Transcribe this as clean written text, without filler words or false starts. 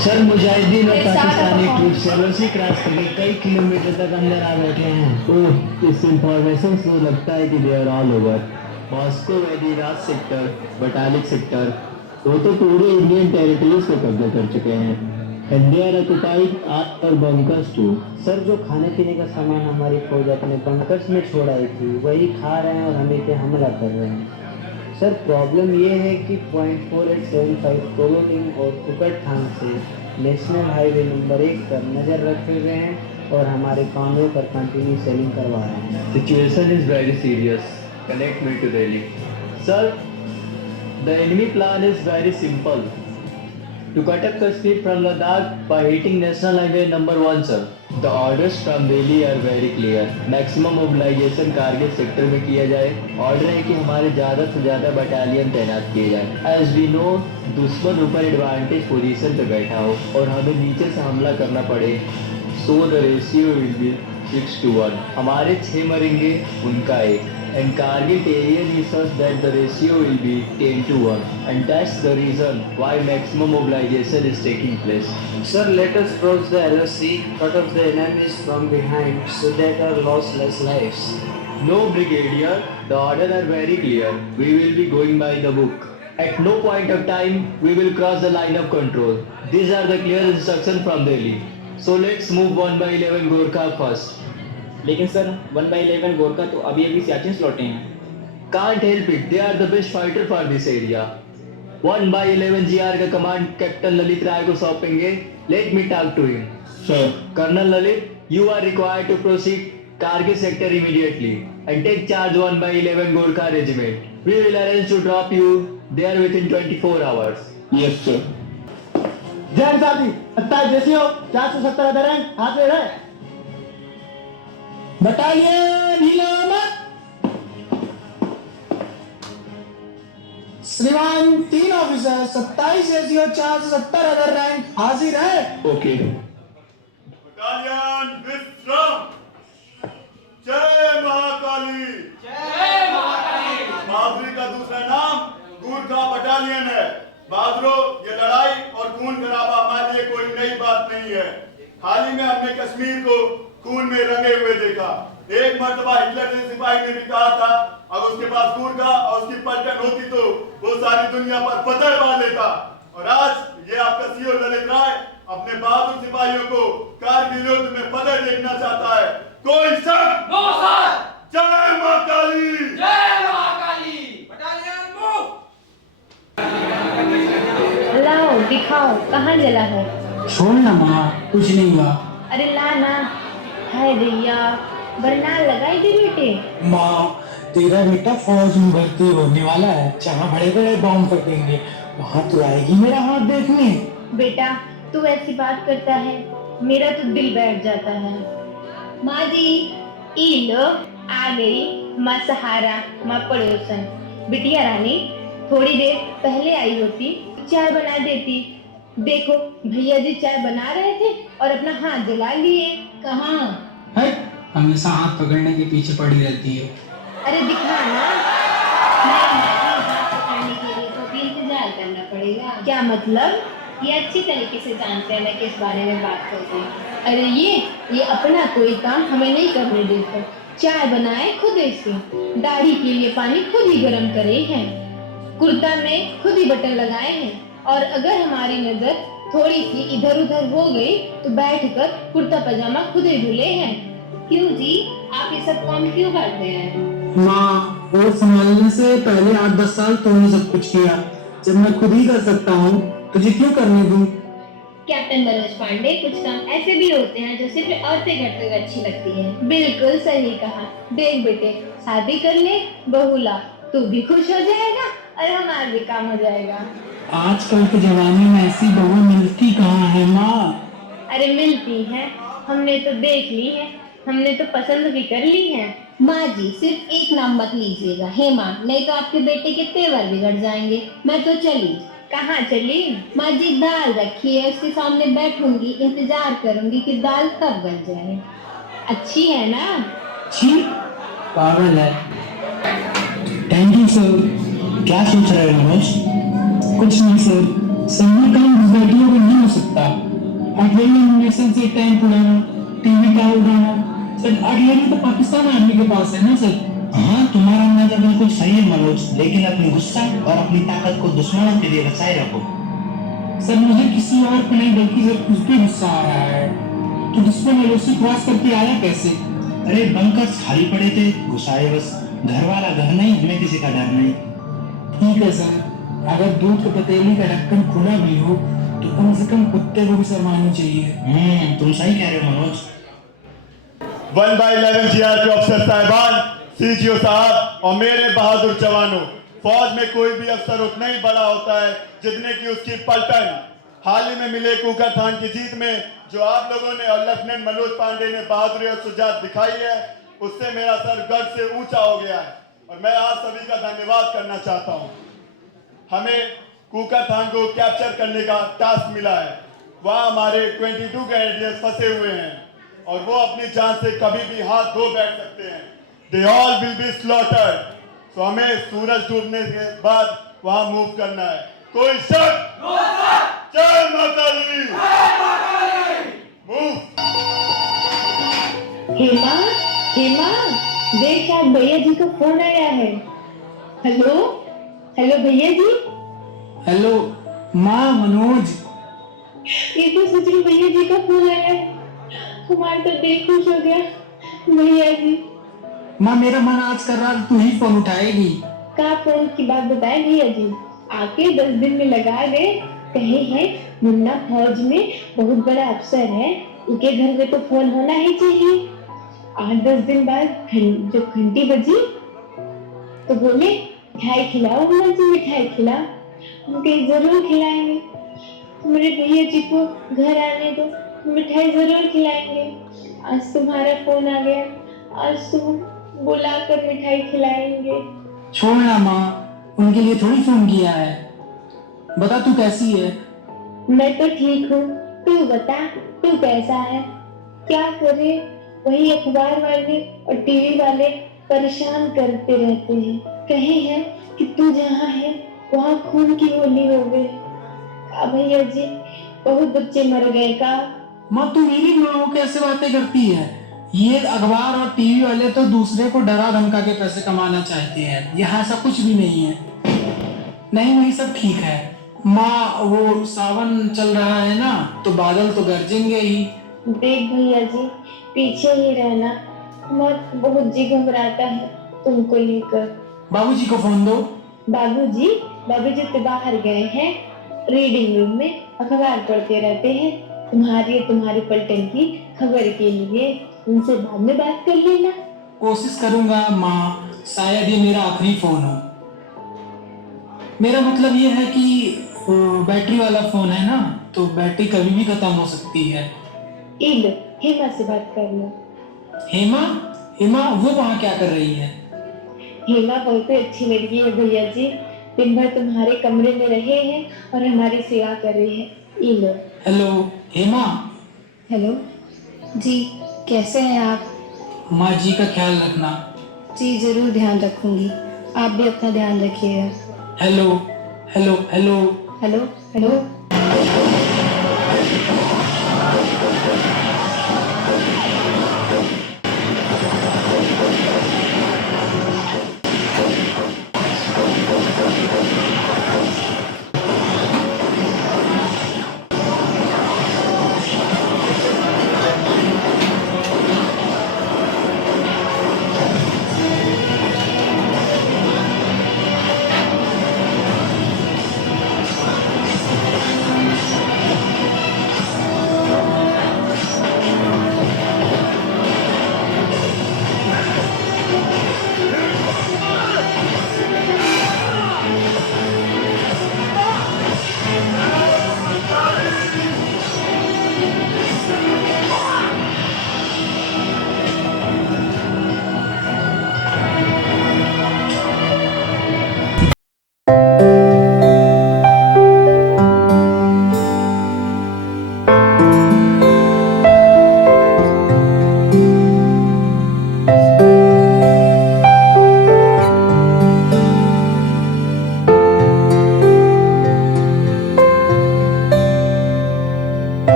Sir Mujahideen और Pakistani troops LOC cross करके कई किलोमीटर तक अंदर आ बैठे हैं। ओह, इस इंफॉर्मेशन से लगता है कि they are all over. Mushkoh valley, राज सेक्टर, बटालिक सेक्टर, वो तो पूरे इंडियन टेरिटरीज को कब्जा कर चुके हैं। एंड दे आर ऑक्युपाइड और बंकर्स टू। सर जो खाने पीने का सामान हमारी फौज अपने बंकर्स में छोड़ आई थी वही खा रहे हैं और हमें पे हमला कर रहे हैं। सर प्रॉब्लम ये है कि .4875 कोलोटिंग और कुकटथान से नेशनल हाईवे नंबर 1 पर नज़र रखे हुए हैं और हमारे कामों पर कंटिन्यू सेलिंग करवा रहे हैं। Situation is very serious. Connect me to Delhi. Sir, the enemy plan is very simple, to cut up Kashmir from Ladakh by hitting National Highway number 1, sir. The orders from Delhi are very clear. Maximum mobilization Kargil sector में किया जाए। Order है कि हमारे ज़्यादा से ज़्यादा battalion तैनात किए जाए। As we know, दुश्मन ऊपर एडवांटेज पोजीशन पे बैठा हो और हमें नीचे से हमला करना पड़े, so the ratio will be 6 to 1. हमारे 6 मरेंगे, उनका 1. And Kargil area research that the ratio will be 10 to 1, and that's the reason why maximum mobilization is taking place. Sir, let us approach the LOC, cut off the enemies from behind so that our loss less lives. No, Brigadier, the orders are very clear. We will be going by the book. At no point of time we will cross the line of control. These are the clear instructions from Delhi. So let's move 1/11 Gorkha first. लेकिन sir 1/11 Gorkha तो अभी अभी सियाचिन से लौटे हैं। Can't help it. They are the best fighter for this area. 1/11 GR का command captain Lalit राय को सौंपेंगे। Let me talk to him. Sir. Colonel Lalit, you are required to proceed Kargil sector immediately and take charge 1/11 Gorkha regiment. We will arrange to drop you there within 24 hours. Yes, sir. Jain साथी 27 जैसी हो 470 other rank हाथ में रहे। Battalion हिलो मत। श्रीमान 3 officer 27 जैसी हो 470 अदर रैंक हाजिर है। Okay. बटालियन विश्राम। जय महाकाली। जय महाकाली। बहादुरी का दूसरा नाम गूरखा बटालियन है। बहादुरों, ये लड़ाई और खून खराबा हमारे लिए कोई नई बात नहीं है। हाल ही में हमने कश्मीर को खून में रंगे हुए देखा। एक मर्तबा हिटलर ने सिपाही ने भी कहा था, अगर उसके पास गूरखा और उसकी पलटन होती तो वो सारी दुनिया पर फतह पा लेता। और आज ये आपका सीओ ललित राय अपने बहादुर सिपाहियों को कारगिल युद्ध में फतह देखना चाहता है। कोई शक? No sir. जय मां काली। जय महाकाली। Battalion move. लाओ दिखाओ कहाँ जला है। छोड़ ना माँ, कुछ नहीं हुआ। अरे ला ना। हाय दैया, बरनाल लगाई दे बेटे। माँ, तेरा बेटा फौज में भर्ती होने वाला है, जहाँ बड़े बड़े बॉम्ब फटेंगे वहाँ तो आएगी मेरा हाथ देखने। बेटा तू ऐसी बात करता है, मेरा तो दिल बैठ जाता है। माँ जी, ई लो आ गई माँ सहारा, माँ पड़ोसन। बिटिया रानी थोड़ी देर पहले आई होती चाय बना देती। देखो भैया जी चाय बना रहे थे और अपना हाथ जला लिए। कहाँ है? हमेशा हाथ पकड़ने के पीछे पड़ी रहती है। अरे दिखा ना। हाथ पकड़ने के लिए तो भी इंतजार करना पड़ेगा। क्या मतलब? ये अच्छी तरीके से जानते हैं मैं किस बारे में बात कर रही हूँ। अरे ये अपना कोई काम हमें नहीं करने देते। चाय बनाए खुद से, दाढ़ी के लिए पानी खुद ही गर्म करे हैं, कुर्ता में खुद ही बटन लगाए हैं, और अगर हमारी नजर थोड़ी सी इधर उधर हो गई तो बैठकर कुर्ता पजामा खुद ही धुले हैं। क्यों जी, आप ये सब काम क्यों करते हैं? माँ, और संभालने से पहले 8-10 साल तुमने सब कुछ किया। जब मैं खुद ही कर सकता हूँ तुझे क्यों करने दूँ? कैप्टन मनोज पांडे, कुछ काम ऐसे भी होते हैं जो सिर्फ औरतें करते हुए अच्छी लगती हैं। बिल्कुल सही कहा। देख बेटे, शादी कर ले, बहू ला, तू भी खुश हो जाएगा और हमारा भी काम हो जाएगा। आजकल के जमाने में ऐसी बहू मिलती कहाँ है माँ? अरे मिलती है, हमने तो देख ली है, हमने तो पसंद भी कर ली है। माँ जी, सिर्फ एक नाम मत लीजिएगा हेमा, नहीं तो आपके बेटे के तेवर बिगड़ जाएंगे। मैं तो चली। कहाँ चली? माँ जी, दाल रखी है, उसके सामने बैठूंगी, इंतजार करूंगी कि दाल कब बन जाए। अच्छी है ना? छी, पागल है। Thank you sir. क्या सोच रहे हो रमेश? कुछ नहीं सर, सभी काम बेटियों को नहीं हो सकता। अगले नेशन से टैंक उड़ाना, टीवी टावर उड़ाना, सर अगले तो पाकिस्तान आर्मी के पास है ना सर। हाँ, तुम्हारा अंदाजा बिल्कुल सही है मनोज, लेकिन अपनी गुस्सा और अपनी ताकत को दुश्मनों के लिए बचाए रखो। सर मुझे किसी और पे नहीं बल्कि सर उस पे गुस्सा आ रहा है कि दुश्मन एलओसी क्रॉस करके आया कैसे। अरे बंकर्स खाली पड़े थे, घुसाए बस। घर वाला घर नहीं, हमें किसी का डर नहीं। ठीक है सर, अगर दूध के पतीली का ढक्कन खुला भी हो तो कम से कम कुत्ते को भी शर्मानी चाहिए। तुम सही कह रहे हो मनोज। 1/11 जीआर के अफसर साहिबान, सीजीओ साहब और मेरे बहादुर जवानों, फौज में कोई भी अफसर उतना ही बड़ा होता है जितने की उसकी पलटन। हाल ही में मिले कुकरथान की जीत में जो आप लोगों ने और लेफ्टिनेंट मनोज पांडे ने बहादुरी और सुजात दिखाई है, उससे मेरा सर गर्व से ऊंचा हो गया है और मैं आप सभी का धन्यवाद करना चाहता हूं। हमें कुकरथान को कैप्चर करने का टास्क मिला है। वहां हमारे 22 ग्रेनेडियर्स फंसे हुए हैं और वो अपनी जान से कभी भी हाथ धो बैठ सकते हैं। They all will be slaughtered. तो हमें सूरज डूबने के बाद वहां मूव करना है। कोई शक? जय माता दी! मूव! हेमा, हेमा, देख शायद भैया जी का फोन आया है। हेलो, हेलो भैया जी। हेलो माँ मनोज। ये तो सच में भैया जी का फोन आया है। हमारा तो दिल खुश हो गया। भैया जी। माँ मेरा मन आज कर रहा तू ही फोन उठाएगी। का फोन की बात बताए भैया जी, आके 10 दिन में लगा दे। कहे हैं मुन्ना फौज में बहुत बड़ा अफसर है, उनके घर में तो फोन होना ही चाहिए। 8-10 दिन बाद जब घंटी बजी तो बोले मिठाई खिलाओ मुन्ना जी, मिठाई खिलाओ। हम कहीं जरूर खिलाएंगे, मेरे भैया जी को घर आने दो, मिठाई जरूर खिलाएंगे। आज तुम्हारा फोन आ गया, आज तुम बुलाकर मिठाई खिलाएंगे। छोड़ना माँ, उनके लिए थोड़ी फोन किया है। बता तू कैसी है? मैं तो ठीक हूँ, तू बता तू कैसा है? क्या करे, वही अखबार वाले और टीवी वाले परेशान करते रहते हैं। कहे हैं कि तू जहाँ है वहाँ खून की होली हो गई। भैया जी बहुत बच्चे मर गए का। माँ तू मेरी माँ कैसे बातें करती है? ये अखबार और टीवी वाले तो दूसरे को डरा धमका के पैसे कमाना चाहते हैं, यहाँ ऐसा कुछ भी नहीं है। नहीं वही सब ठीक है माँ, वो सावन चल रहा है ना तो बादल तो गरजेंगे ही। देख भैया जी पीछे ही रहना, मत, बहुत जी घबराता है तुमको लेकर। बाबूजी को फोन दो। बाबूजी तो बाहर गए हैं, रीडिंग रूम में अखबार पढ़ते रहते हैं। तुम्हारी पलटन की खबर के लिए उनसे बाद में बात कर लेना। कोशिश करूंगा माँ, शायद ये मेरा आखिरी फोन हो। मेरा मतलब ये है कि बैटरी वाला फोन है ना, तो बैटरी कभी भी खत्म हो सकती है। इल हेमा से बात कर लो। हेमा वो वहाँ क्या कर रही है? हेमा बहुत अच्छी लड़की है भैया जी, दिन भर तुम्हारे कमरे में रहे हैं और हमारी सेवा कर रही है। इलो। हेलो हेमा। हेलो जी, कैसे हैं आप? माँ जी का ख्याल रखना। जी जरूर ध्यान रखूंगी, आप भी अपना ध्यान रखिएगा। Hello hello hello hello hello